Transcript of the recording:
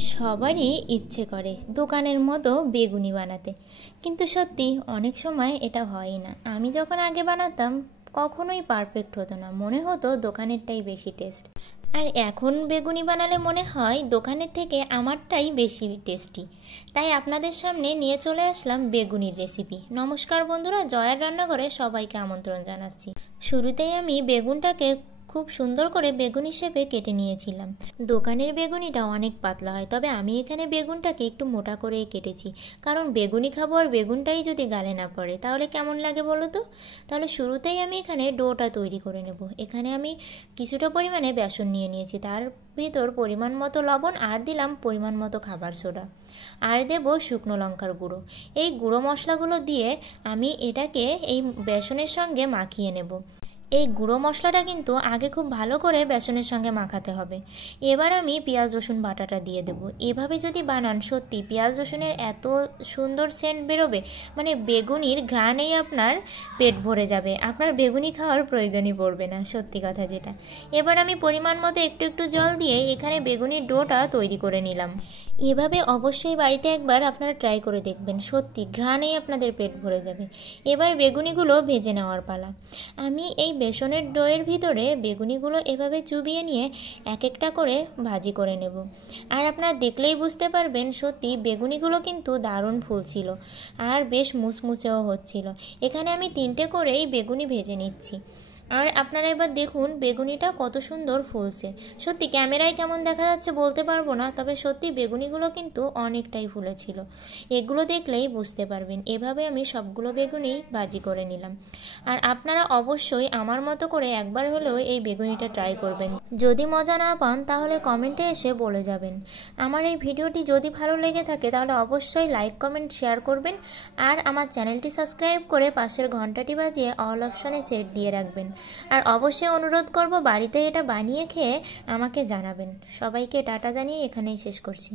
সবারই ইচ্ছে করে দোকানের মতো বেগুনি বানাতে, কিন্তু সত্যি অনেক সময় এটা হয় না। আমি যখন আগে বানাতাম কখনোই পারফেক্ট হতো না, মনে হতো দোকানেরটাই বেশি টেস্ট। আর এখন বেগুনি বানালে মনে হয় দোকানের থেকে আমারটাই বেশি টেস্টি। তাই আপনাদের সামনে নিয়ে চলে আসলাম বেগুনির রেসিপি। নমস্কার বন্ধুরা, জয়ার রান্নাঘরে সবাইকে আমন্ত্রণ জানাচ্ছি। শুরুতেই আমি বেগুনটাকে খুব সুন্দর করে বেগুন হিসেবে কেটে নিয়েছিলাম। দোকানের বেগুনিটা অনেক পাতলা হয়, তবে আমি এখানে বেগুনটাকে একটু মোটা করেই কেটেছি, কারণ বেগুনি খাবো আর বেগুনটাই যদি গালে না পড়ে তাহলে কেমন লাগে বলো তো। তাহলে শুরুতেই আমি এখানে ডোটা তৈরি করে নেব। এখানে আমি কিছুটা পরিমাণে বেসন নিয়ে নিয়েছি, তার ভিতর পরিমাণ মতো লবণ আর দিলাম পরিমাণ মতো খাবার সোডা, আর দেব শুকনো লঙ্কার গুঁড়ো। এই গুঁড়ো মশলাগুলো দিয়ে আমি এটাকে এই বেসনের সঙ্গে মাখিয়ে নেব। এই গুঁড়ো মশলাটা কিন্তু আগে খুব ভালো করে বেসনের সঙ্গে মাখাতে হবে। এবার আমি পেঁয়াজ রসুন বাটাটা দিয়ে দেবো। এভাবে যদি বানান সত্যি পেঁয়াজ রসুনের এত সুন্দর সেন্ট বেরোবে, মানে বেগুনির ঘ্রাণেই আপনার পেট ভরে যাবে, আপনার বেগুনি খাওয়ার প্রয়োজনই পড়বে না, সত্যি কথা যেটা। এবার আমি পরিমাণ মতো একটু একটু জল দিয়ে এখানে বেগুনির ডোটা তৈরি করে নিলাম। এভাবে অবশ্যই বাড়িতে একবার আপনারা ট্রাই করে দেখবেন, সত্যি ঘ্রাণেই আপনাদের পেট ভরে যাবে। এবার বেগুনিগুলো ভেজে নেওয়ার পালা। আমি এই বেসনের ডোয়ের ভিতরে বেগুনিগুলো এভাবে চুবিয়ে নিয়ে এক একটা করে ভাজি করে নেব। আর আপনারা দেখলেই বুঝতে পারবেন সত্যি বেগুনিগুলো কিন্তু দারুণ ফুলছিল আর বেশ মুচমুচেও হচ্ছিল। এখানে আমি 3টে করেই বেগুনি ভেজে নিচ্ছি। আর আপনারা এবার দেখুন বেগুনিটা কত সুন্দর ফুলছে। সত্যি ক্যামেরায় কেমন দেখা যাচ্ছে বলতে পারবো না, তবে সত্যি বেগুনিগুলো কিন্তু অনেকটাই ফুলেছিল। এগুলো দেখলেই বুঝতে পারবেন। এভাবে আমি সবগুলো বেগুনি ভাজি করে নিলাম। আর আপনারা অবশ্যই আমার মতো করে একবার হলেও এই বেগুনিটা ট্রাই করবেন। যদি মজা না পান তাহলে কমেন্টে এসে বলে যাবেন। আমার এই ভিডিওটি যদি ভালো লেগে থাকে তাহলে অবশ্যই লাইক কমেন্ট শেয়ার করবেন। আর আমার চ্যানেলটি সাবস্ক্রাইব করে পাশের ঘন্টাটি বাজিয়ে অল অপশনে সেট দিয়ে রাখবেন। আর অবশ্যই অনুরোধ করব বাড়িতে এটা বানিয়ে খেয়ে আমাকে জানাবেন। সবাইকে টাটা জানিয়ে এখানেই শেষ করছি।